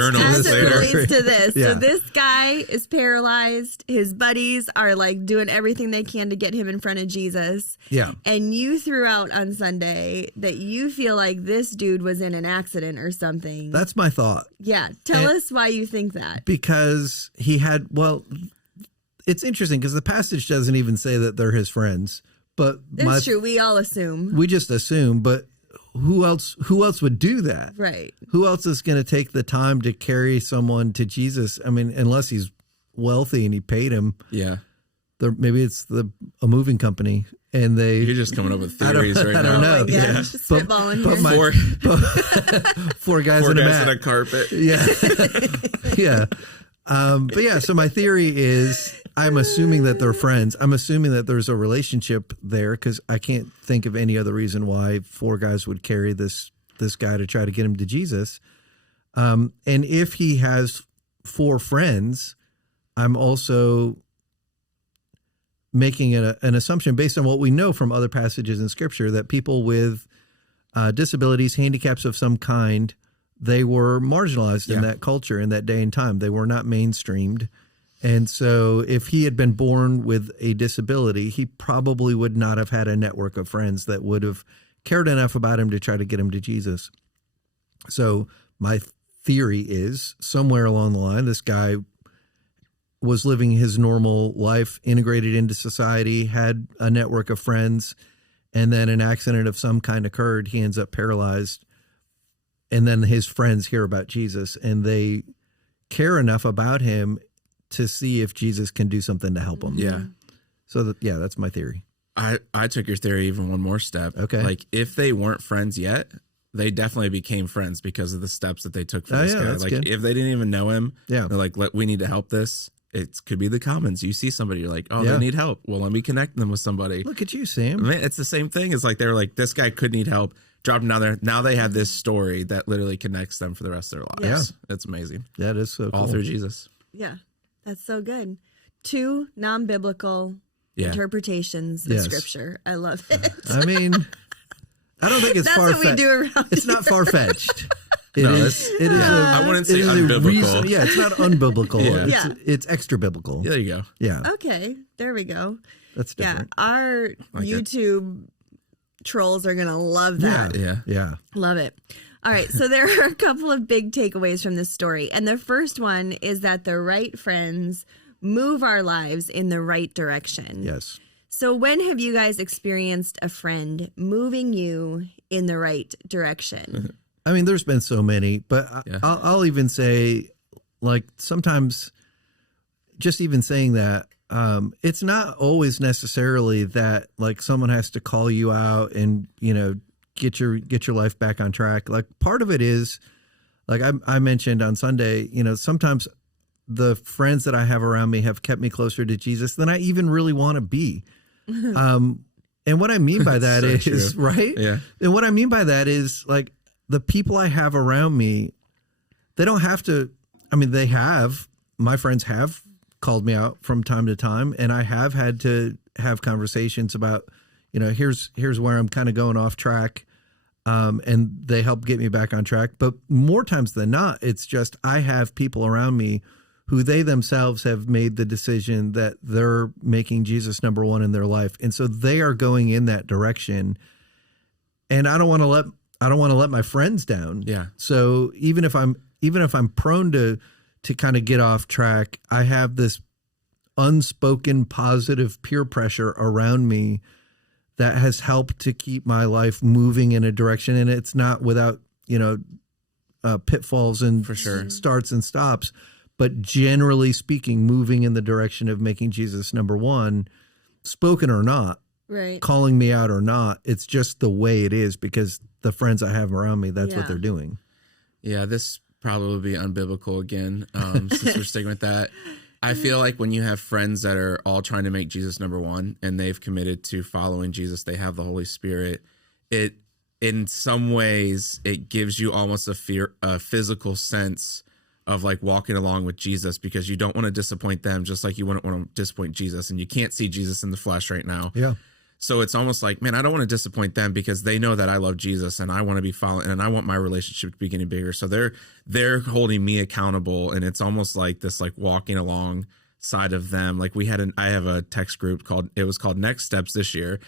to this. Yeah. So this guy is paralyzed. His buddies are doing everything they can to get him in front of Jesus. Yeah. And you threw out on Sunday that you feel like this dude was in an accident or something. That's my thought. Yeah. Tell us why you think that. Because it's interesting because the passage doesn't even say that they're his friends. But that's true. We all assume. We just assume, but who else would do that? Right. Who else is going to take the time to carry someone to Jesus? I mean, unless he's wealthy and he paid him. Yeah. Maybe it's a moving company and You're just coming up with theories right now. I don't know. Yeah. Spitballing here. Four guys in a mat. On a carpet. Yeah. Yeah. But yeah, so my theory is I'm assuming that they're friends. I'm assuming that there's a relationship there because I can't think of any other reason why 4 guys would carry this guy to try to get him to Jesus. And if he has 4 friends, I'm also making an assumption based on what we know from other passages in Scripture that people with disabilities, handicaps of some kind, they were marginalized in that culture in that day and time. They were not mainstreamed. And so if he had been born with a disability, he probably would not have had a network of friends that would have cared enough about him to try to get him to Jesus. So my theory is somewhere along the line, this guy was living his normal life, integrated into society, had a network of friends, and then an accident of some kind occurred. He ends up paralyzed. And then his friends hear about Jesus and they care enough about him to see if Jesus can do something to help him. Yeah. So that's my theory. I took your theory even one more step. Okay. Like if they weren't friends yet, they definitely became friends because of the steps that they took for this guy. That's Like good. if they didn't even know him, Yeah. they're like, we need to help this. It could be the commons. You see somebody, you're like, oh, Yeah. they need help. Well, let me connect them with somebody. Look at you, Sam. Man, it's the same thing. It's like they're like, this guy could need help. Drop him down there. Now they have this story that literally connects them for the rest of their lives. Yeah. It's amazing. That is so cool. All through Jesus. Yeah, that's so good. 2 non-biblical interpretations of Scripture. I love it. I mean, I don't think it's That's far-fetched. what we do around It's not far-fetched. It No, is. It is. I wouldn't say it is a unbiblical. Yeah, it's not unbiblical. Yeah. It's extra biblical. Yeah, there you go. Yeah, Okay, there we go. that's different. Yeah, our YouTube trolls are going to love that. Yeah. Love it. All right, so there are a couple of big takeaways from this story. And the first one is that the right friends move our lives in the right direction. Yes. So when have you guys experienced a friend moving you in the right direction? I mean, there's been so many, but I'll even say, like, sometimes just even saying that, it's not always necessarily that like someone has to call you out and, get your life back on track. Like part of it is, like I mentioned on Sunday, sometimes the friends that I have around me have kept me closer to Jesus than I even really want to be. And what I mean by that is, right? Yeah. And what I mean by that is like the people I have around me, they don't have to, my friends have called me out from time to time, and I have had to have conversations about, here's where I'm kind of going off track. And they help get me back on track. But more times than not, it's just I have people around me who they themselves have made the decision that they're making Jesus number one in their life. And so they are going in that direction. And I don't want to let my friends down. Yeah. So even if I'm prone to kind of get off track, I have this unspoken positive peer pressure around me that has helped to keep my life moving in a direction. And it's not without, pitfalls and For sure. starts and stops, but generally speaking, moving in the direction of making Jesus number one, spoken or not, Right. calling me out or not. It's just the way it is because the friends I have around me, that's what they're doing. Yeah, this probably will be unbiblical again, since we're sticking with that. I feel like when you have friends that are all trying to make Jesus number one and they've committed to following Jesus, they have the Holy Spirit, it in some ways it gives you almost a physical sense of like walking along with Jesus because you don't want to disappoint them just like you wouldn't want to disappoint Jesus, and you can't see Jesus in the flesh right now. Yeah. So it's almost like, man, I don't want to disappoint them because they know that I love Jesus and I want to be following and I want my relationship to be getting bigger. So they're holding me accountable, and it's almost like this, like walking alongside of them. Like I have a text group called Next Steps this year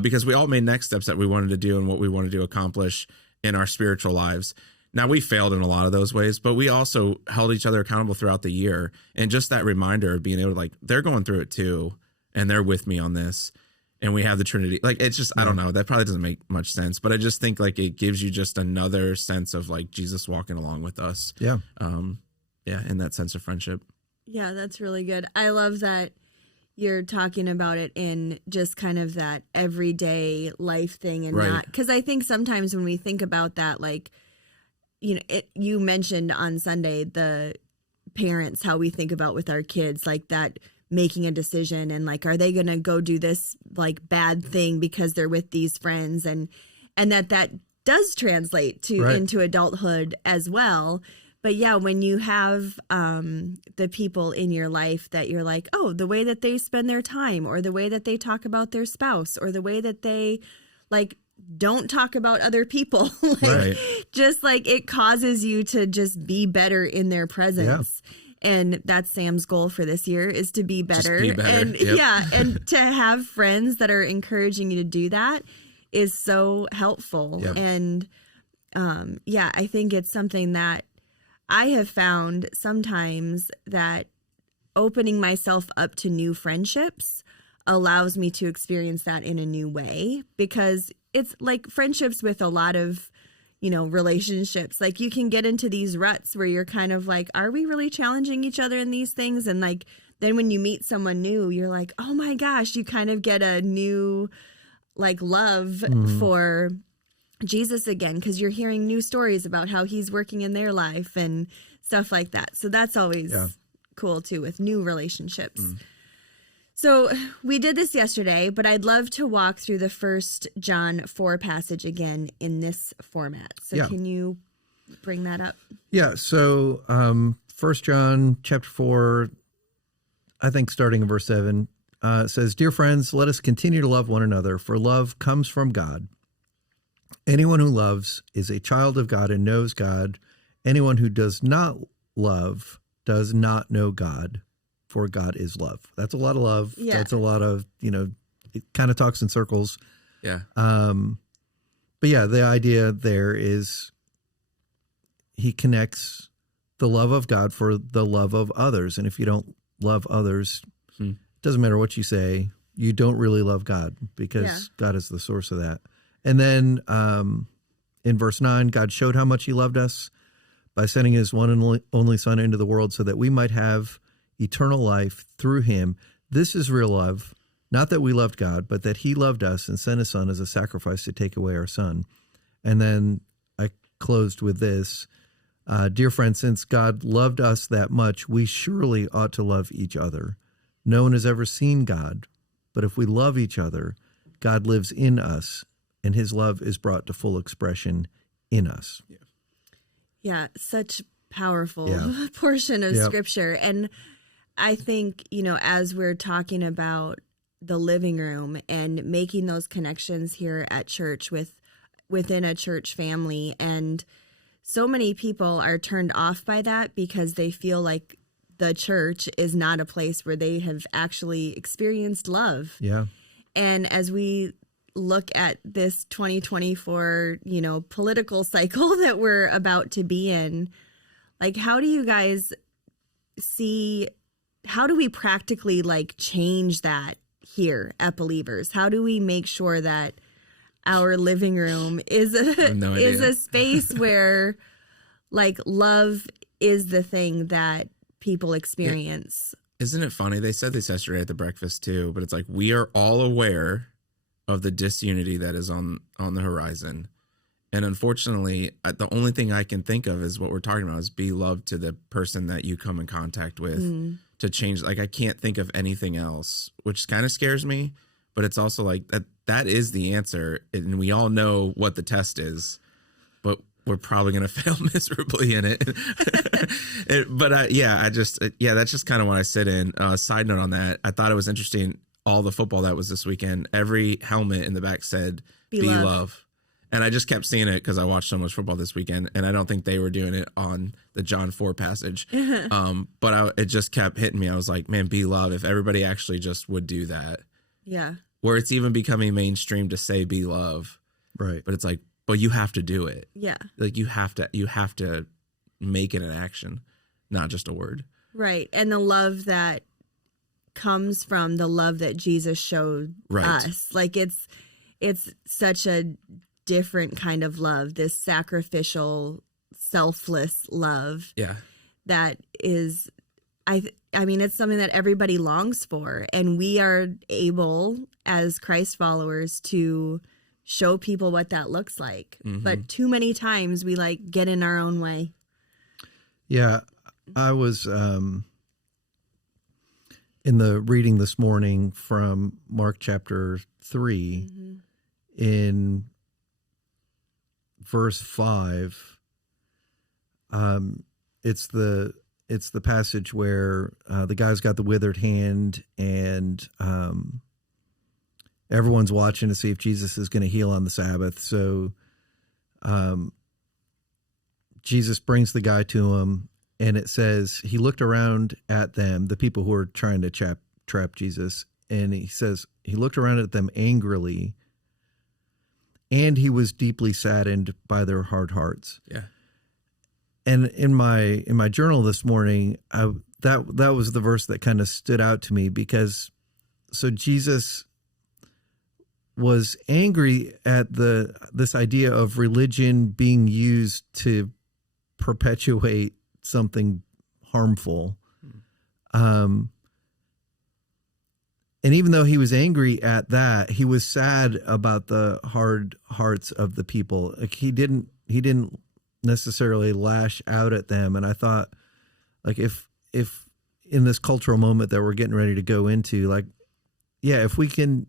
because we all made next steps that we wanted to do and what we wanted to accomplish in our spiritual lives. Now we failed in a lot of those ways, but we also held each other accountable throughout the year. And just that reminder of being able to like, they're going through it too, and they're with me on this. And we have the Trinity. Like, it's just, I don't know. That probably doesn't make much sense. But I just think, like, it gives you just another sense of, like, Jesus walking along with us. Yeah. In that sense of friendship. Yeah, that's really good. I love that you're talking about it in just kind of that everyday life thing and Right. not, because I think sometimes when we think about that, like, you mentioned on Sunday the parents, how we think about with our kids, like that making a decision and like, are they going to go do this like bad thing because they're with these friends, and that does translate to Right. into adulthood as well. But yeah, when you have the people in your life that you're like, oh, the way that they spend their time, or the way that they talk about their spouse, or the way that they like don't talk about other people, like, Right. just like it causes you to just be better in their presence. And that's Sam's goal for this year, is to be better. be better. And Yep. and to have friends that are encouraging you to do that is so helpful. Yep. And I think it's something that I have found sometimes that opening myself up to new friendships allows me to experience that in a new way, because it's like friendships with a lot of relationships, like you can get into these ruts where you're kind of like, are we really challenging each other in these things? And like then when you meet someone new, you're like, oh my gosh, you kind of get a new like love for Jesus again, because you're hearing new stories about how he's working in their life and stuff like that. So that's always cool too with new relationships. So we did this yesterday, but I'd love to walk through the 1 John 4 passage again in this format. So can you bring that up? Yeah. So 1 John chapter 4, I think starting in verse 7, it says, "Dear friends, let us continue to love one another, for love comes from God. Anyone who loves is a child of God and knows God. Anyone who does not love does not know God, for God is love." That's a lot of love. Yeah. That's a lot of, it kind of talks in circles. Yeah. But yeah, the idea there is he connects the love of God for the love of others. And if you don't love others, it doesn't matter what you say, you don't really love God, because God is the source of that. And then in verse 9, God showed how much he loved us by sending his one and only Son into the world so that we might have eternal life through him. This is real love, not that we loved God, but that he loved us and sent his Son as a sacrifice to take away our sin. And then I closed with this. Dear friends, since God loved us that much, we surely ought to love each other. No one has ever seen God, but if we love each other, God lives in us, and his love is brought to full expression in us. Yeah, such powerful portion of scripture. And I think, as we're talking about the living room and making those connections here at church within a church family, and so many people are turned off by that because they feel like the church is not a place where they have actually experienced love. Yeah. And as we look at this 2024, political cycle that we're about to be in, like, how do you guys see, how do we practically like change that here at Believers? How do we make sure that our living room is a space where like love is the thing that people experience? Isn't it funny? They said this yesterday at the breakfast too, but it's like, we are all aware of the disunity that is on the horizon. And unfortunately, the only thing I can think of is what we're talking about, is be love to the person that you come in contact with to change. Like, I can't think of anything else, which kind of scares me, but it's also like that is the answer. And we all know what the test is, but we're probably going to fail miserably in it. That's just kind of what I sit in. Side note on that, I thought it was interesting. All the football that was this weekend, every helmet in the back said, be love. And I just kept seeing it because I watched so much football this weekend, and I don't think they were doing it on the John 4 passage. But it just kept hitting me. I was like, man, be love. If everybody actually just would do that. Yeah. Where it's even becoming mainstream to say be love. Right. But it's like, but you have to do it. Yeah. Like you have to make it an action, not just a word. Right. And the love that comes from the love that Jesus showed us. Like it's such a different kind of love, this sacrificial, selfless love. Yeah. That is, I mean, it's something that everybody longs for. And we are able, as Christ followers, to show people what that looks like. But too many times we like get in our own way. Yeah. I was in the reading this morning from Mark chapter 3 in verse 5. It's the passage where the guy's got the withered hand, and everyone's watching to see if Jesus is going to heal on the Sabbath. So Jesus brings the guy to him, and it says he looked around at them, the people who are trying to trap Jesus, and he says he looked around at them angrily, and he was deeply saddened by their hard hearts. Yeah. And in my journal this morning, that was the verse that kind of stood out to me, because so Jesus was angry at this idea of religion being used to perpetuate something harmful. And even though he was angry at that, he was sad about the hard hearts of the people. Like he didn't necessarily lash out at them. And I thought, like, if in this cultural moment that we're getting ready to go into, like, yeah, if we can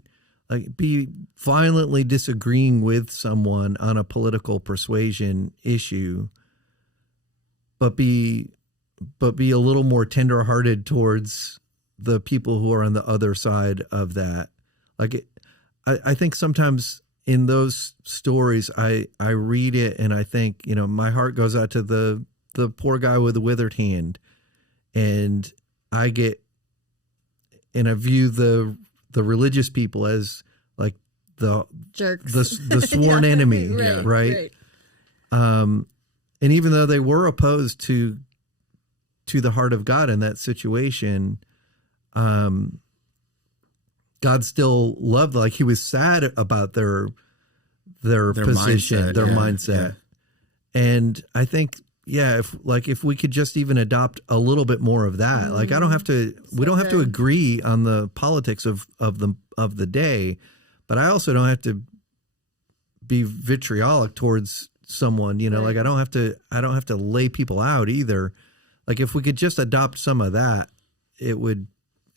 like be violently disagreeing with someone on a political persuasion issue, but be a little more tenderhearted towards the people who are on the other side of that. Like, I think sometimes in those stories, I read it and I think, you know, my heart goes out to the poor guy with the withered hand, and I view the religious people as like the jerks, the sworn enemy, right? And even though they were opposed to the heart of God in that situation, God still loved. Like he was sad about their position, mindset. And I think, if we could just even adopt a little bit more of that, like we don't have to agree on the politics of the day, but I also don't have to be vitriolic towards someone, you know, like I don't have to lay people out either. Like if we could just adopt some of that, it would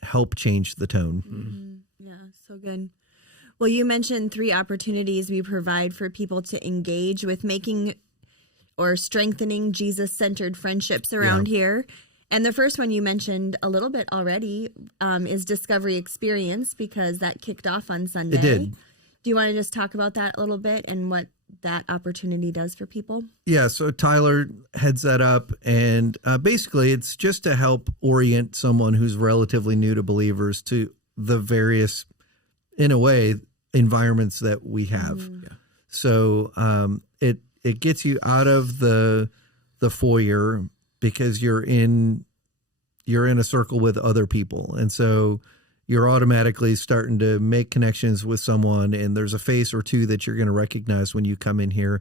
help change the tone. Mm-hmm. Yeah, so good. Well, you mentioned 3 opportunities we provide for people to engage with making or strengthening Jesus-centered friendships around here. And the first one you mentioned a little bit already is Discovery Experience, because that kicked off on Sunday. It did. Do you want to just talk about that a little bit and what that opportunity does for people? Yeah, so Tyler heads that up, and basically it's just to help orient someone who's relatively new to Believers to the various, in a way, environments that we have. So it gets you out of the foyer, because you're in a circle with other people, and so you're automatically starting to make connections with someone, and there's a face or two that you're going to recognize when you come in here.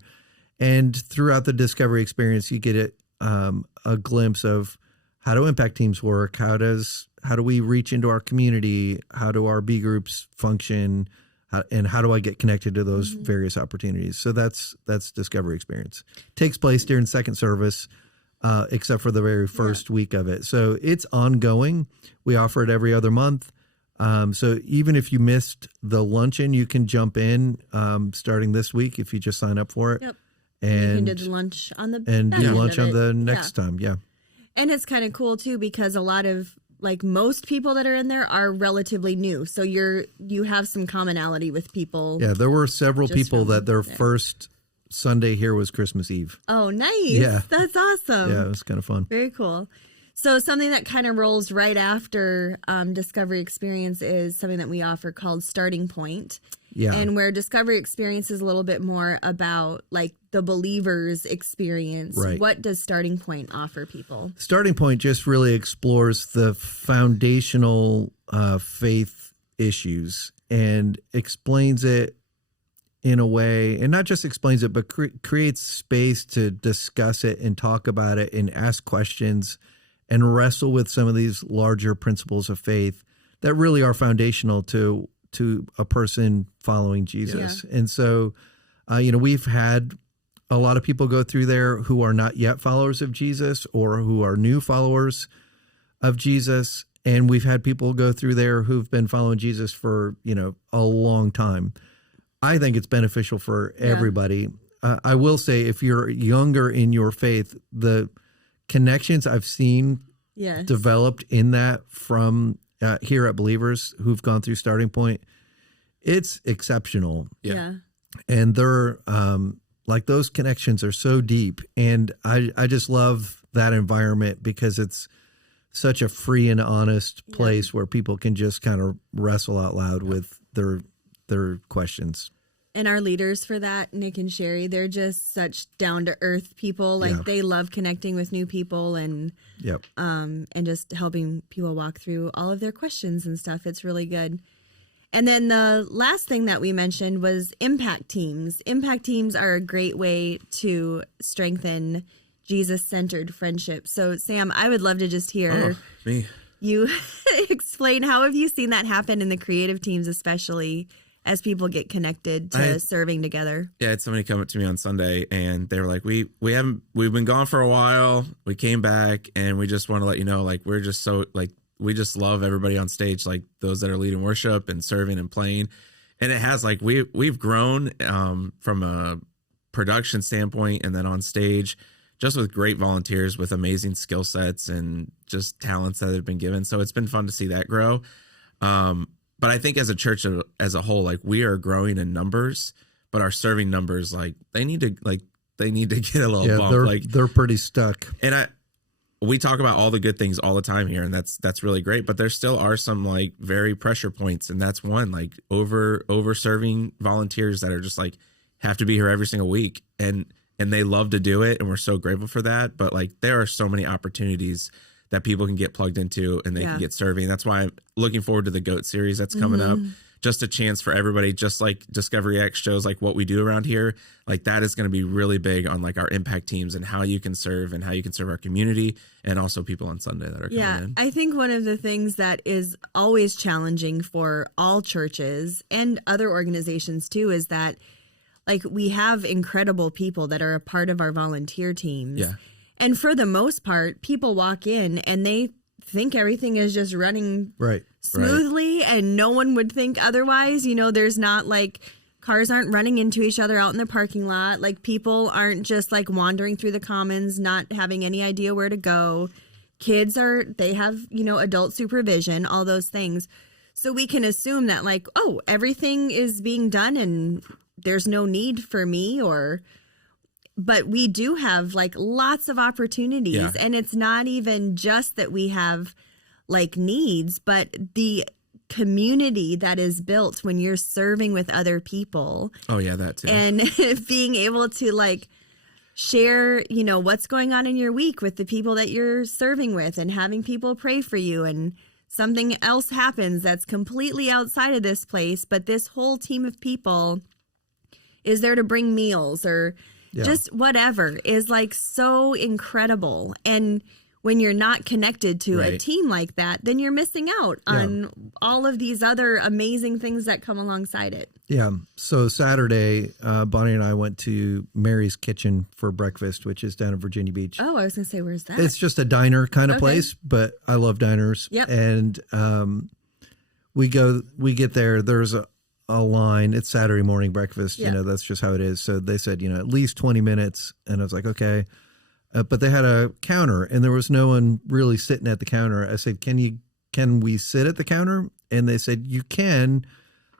And throughout the Discovery Experience, you get a glimpse of how do impact teams work, how do we reach into our community, how do our B groups function, and how do I get connected to those various opportunities. So that's Discovery Experience. Takes place during second service, except for the very first week of it. So it's ongoing. We offer it every other month. So even if you missed the luncheon, you can jump in starting this week if you just sign up for it. Yep. And you can do lunch on the do lunch on the next time. Yeah. And it's kind of cool too, because a lot of most people that are in there are relatively new. So you have some commonality with people. Yeah, there were several people that their first Sunday here was Christmas Eve. Oh, nice. Yeah. That's awesome. Yeah, it was kind of fun. Very cool. So something that kind of rolls right after Discovery Experience is something that we offer called Starting Point. Yeah. And where Discovery Experience is a little bit more about the believer's experience. Right. What does Starting Point offer people? Starting Point just really explores the foundational faith issues and explains it in a way, and not just explains it, but creates space to discuss it and talk about it and ask questions and wrestle with some of these larger principles of faith that really are foundational to a person following Jesus. Yeah. And so, we've had a lot of people go through there who are not yet followers of Jesus or who are new followers of Jesus. And we've had people go through there who've been following Jesus for, a long time. I think it's beneficial for everybody. I will say, if you're younger in your faith, the connections I've seen developed in that from here at Believers who've gone through Starting Point, it's exceptional. Yeah. And they're those connections are so deep. And I just love that environment because it's such a free and honest place where people can just kind of wrestle out loud with their questions. And our leaders for that, Nick and Sherry, they're just such down to earth people. They love connecting with new people and just helping people walk through all of their questions and stuff. It's really good. And then the last thing that we mentioned was impact teams. Impact teams are a great way to strengthen Jesus-centered friendships. So, Sam, I would love to just hear you explain, how have you seen that happen in the creative teams, especially as people get connected to serving together? Yeah, I had somebody come up to me on Sunday and they were like, we've been gone for a while. We came back and we just want to let you know, like, we're just so, like, we just love everybody on stage, like those that are leading worship and serving and playing. And it has, like, we've grown from a production standpoint, and then on stage, just with great volunteers with amazing skill sets and just talents that have been given. So it's been fun to see that grow. But I think as a church as a whole, like, we are growing in numbers, but our serving numbers, like, they need to get a little bump. They're pretty stuck. And we talk about all the good things all the time here, and that's really great. But there still are some, like, very pressure points, and that's one, like, over serving volunteers that are just like have to be here every single week, and they love to do it, and we're so grateful for that. But, like, there are so many opportunities that people can get plugged into, and they can get serving. That's why I'm looking forward to the GOAT series that's coming up. Just a chance for everybody, just like Discovery X shows, like what we do around here, like that is going to be really big on, like, our impact teams and how you can serve and how you can serve our community, and also people on Sunday that are coming in. I think one of the things that is always challenging for all churches and other organizations too is that, like, we have incredible people that are a part of our volunteer teams. Yeah. And for the most part, people walk in and they think everything is just running smoothly, and no one would think otherwise. You know, there's not, like, cars aren't running into each other out in the parking lot. Like, people aren't just, like, wandering through the commons, not having any idea where to go. Kids they have, you know, adult supervision, all those things. So we can assume that, like, oh, everything is being done and there's no need for me, but we do have, like, lots of opportunities. Yeah. And it's not even just that we have, like, needs, but the community that is built when you're serving with other people. Oh yeah, that too. And being able to, like, share, you know, what's going on in your week with the people that you're serving with, and having people pray for you, and something else happens that's completely outside of this place, but this whole team of people is there to bring meals or just whatever, is, like, so incredible. And when you're not connected to a team like that, then you're missing out on all of these other amazing things that come alongside it. Yeah. So Saturday, Bonnie and I went to Mary's Kitchen for breakfast, which is down in Virginia Beach. Oh, I was going to say, where's that? It's just a diner kind of place, but I love diners. Yep. And we get there. There's a line. It's Saturday morning breakfast. You know, that's just how it is. So they said, you know, at least 20 minutes. And I was like, okay. But they had a counter and there was no one really sitting at the counter. I said, can we sit at the counter? And they said, you can.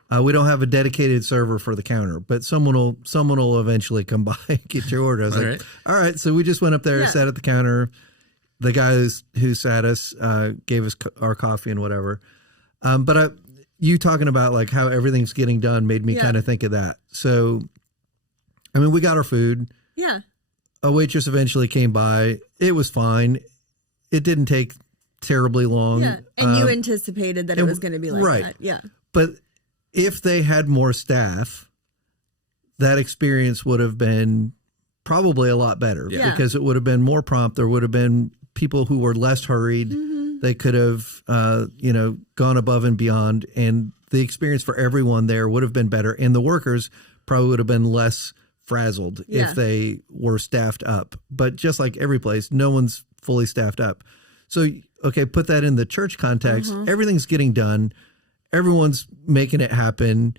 We don't have a dedicated server for the counter, but someone will eventually come by and get your order. I was like, all right. So we just went up there, sat at the counter. The guy who sat us gave us our coffee and whatever. But you talking about, like, how everything's getting done made me kind of think of that. So, I mean, we got our food. Yeah. A waitress eventually came by. It was fine. It didn't take terribly long. Yeah. And you anticipated that it was going to be like that. Yeah. But if they had more staff, that experience would have been probably a lot better because it would have been more prompt. There would have been people who were less hurried. Mm-hmm. They could have, gone above and beyond, and the experience for everyone there would have been better. And the workers probably would have been less frazzled if they were staffed up. But just like every place, no one's fully staffed up. So, okay, put that in the church context. Everything's getting done. Everyone's making it happen.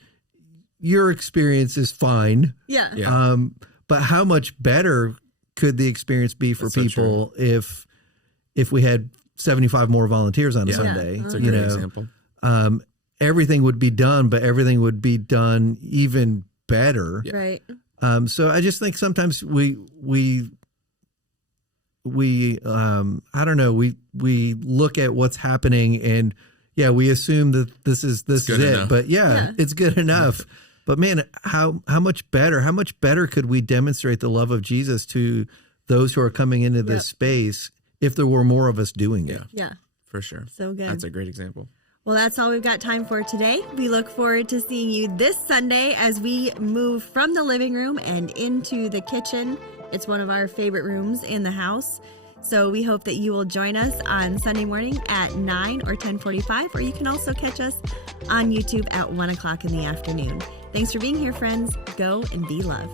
Your experience is fine. Yeah. But how much better could the experience be for people if we had 75 more volunteers on a Sunday? That's a great example. Everything would be done, but everything would be done even better. Yeah. Right. So I just think sometimes we I don't know, we look at what's happening and we assume that this is it. Enough. But it's good enough. But man, how much better could we demonstrate the love of Jesus to those who are coming into this space if there were more of us doing it? Yeah. For sure. So good. That's a great example. Well, that's all we've got time for today. We look forward to seeing you this Sunday as we move from the living room and into the kitchen. It's one of our favorite rooms in the house. So we hope that you will join us on Sunday morning at 9 or 10:45, or you can also catch us on YouTube at 1 o'clock in the afternoon. Thanks for being here, friends. Go and be love.